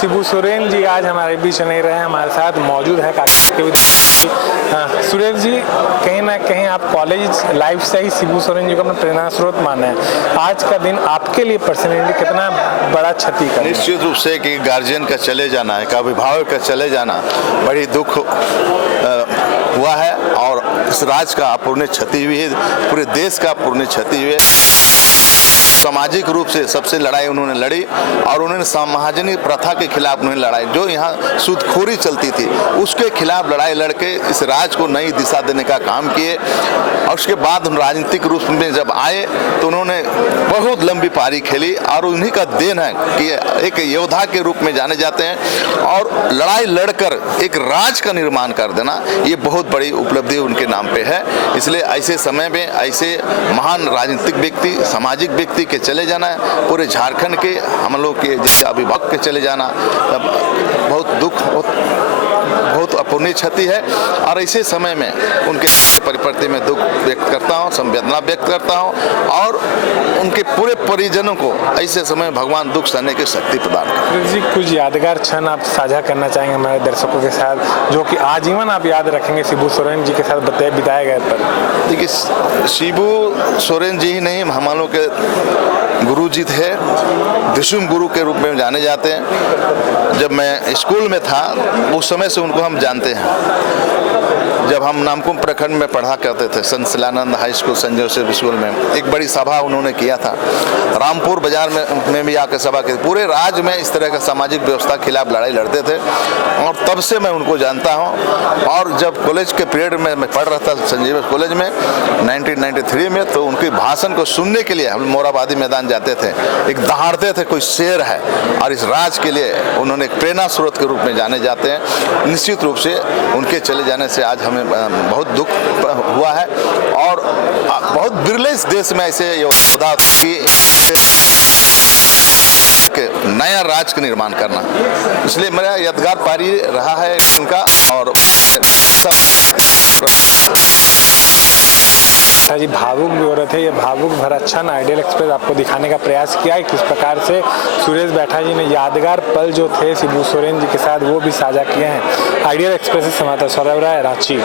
शिबू सोरेन जी आज हमारे बीच नहीं रहे, हमारे साथ मौजूद है सुरेश जी। कहीं ना कहीं आप कॉलेज लाइफ से ही शिबू सोरेन जी को अपना प्रेरणा स्रोत माने हैं। आज का दिन आपके लिए पर्सनली कितना बड़ा क्षति का? निश्चित रूप से कि गार्जियन का चले जाना, एक अभिभावक का चले जाना बड़ी दुख हुआ है और इस राज्य का अपूर्णीय क्षति हुई है, पूरे देश का अपूर्णीय क्षति हुई है। सामाजिक रूप से सबसे लड़ाई उन्होंने लड़ी और उन्होंने सामाजिक प्रथा के खिलाफ उन्होंने लड़ाई, जो यहाँ सूदखोरी चलती थी उसके खिलाफ लड़ाई लड़के इस राज्य को नई दिशा देने का काम किए। और उसके बाद राजनीतिक रूप में जब आए तो उन्होंने बहुत लंबी पारी खेली और उन्हीं का देन है कि एक योद्धा के रूप में जाने जाते हैं और लड़ाई लड़कर एक राज्य का निर्माण कर देना ये बहुत बड़ी उपलब्धि उनके नाम पे है। इसलिए ऐसे समय में ऐसे महान राजनीतिक व्यक्ति, सामाजिक व्यक्ति के चले जाना है, पूरे झारखंड के हम लोग के जैसे अभिभावक के चले जाना तब बहुत दुख, बहुत अपूर्णीय क्षति है। और ऐसे समय में उनके परिप्रति में दुख व्यक्त करता हूँ, संवेदना व्यक्त करता हूँ और उनके पूरे परिजनों को ऐसे समय भगवान दुख सहने की शक्ति प्रदान करें। जी, कुछ यादगार क्षण आप साझा करना चाहेंगे हमारे दर्शकों के साथ जो कि आजीवन आप याद रखेंगे शिबू सोरेन जी के साथ बिताए गए पर? देखिए, शिबू सोरेन जी ही नहीं, हम लोग के गुरु जी थे, विशुम गुरु के रूप में जाने जाते हैं। जब मैं स्कूल में था उस समय से उनको हम जानते हैं। जब हम नामकुम प्रखंड में पढ़ा करते थे, संत शिलानंद हाई स्कूल, संत जोसेफ स्कूल में एक बड़ी सभा उन्होंने किया था। रामपुर बाजार में भी आकर सभा की। पूरे राज्य में इस तरह का सामाजिक व्यवस्था के खिलाफ लड़ाई लड़ते थे और तब से मैं उनको जानता हूं। और जब कॉलेज के पीरियड में मैं पढ़ रहा था संजीव कॉलेज में 1993 में, तो उनके भाषण को सुनने के लिए हम मोराबादी मैदान जाते थे। एक दहाड़ते थे कोई शेर है और इस राज्य के लिए उन्होंने एक प्रेरणा स्रोत के रूप में जाने जाते हैं। निश्चित रूप से उनके चले जाने से आज हमें बहुत दुख हुआ है और बहुत बिरले इस देश में ऐसे योद्धा की नया राज्य का निर्माण करना, इसलिए मेरा यादगार पारी रहा है उनका। और जी, भावुक भी हो रहे थे, ये भावुक भरा क्षण आइडियल एक्सप्रेस आपको दिखाने का प्रयास किया है किस प्रकार से सुरेश बैठा जी ने यादगार पल जो थे शिबू सोरेन जी के साथ वो भी साझा किए हैं। आइडियल एक्सप्रेस से समाचार सौरभ राय, रांची।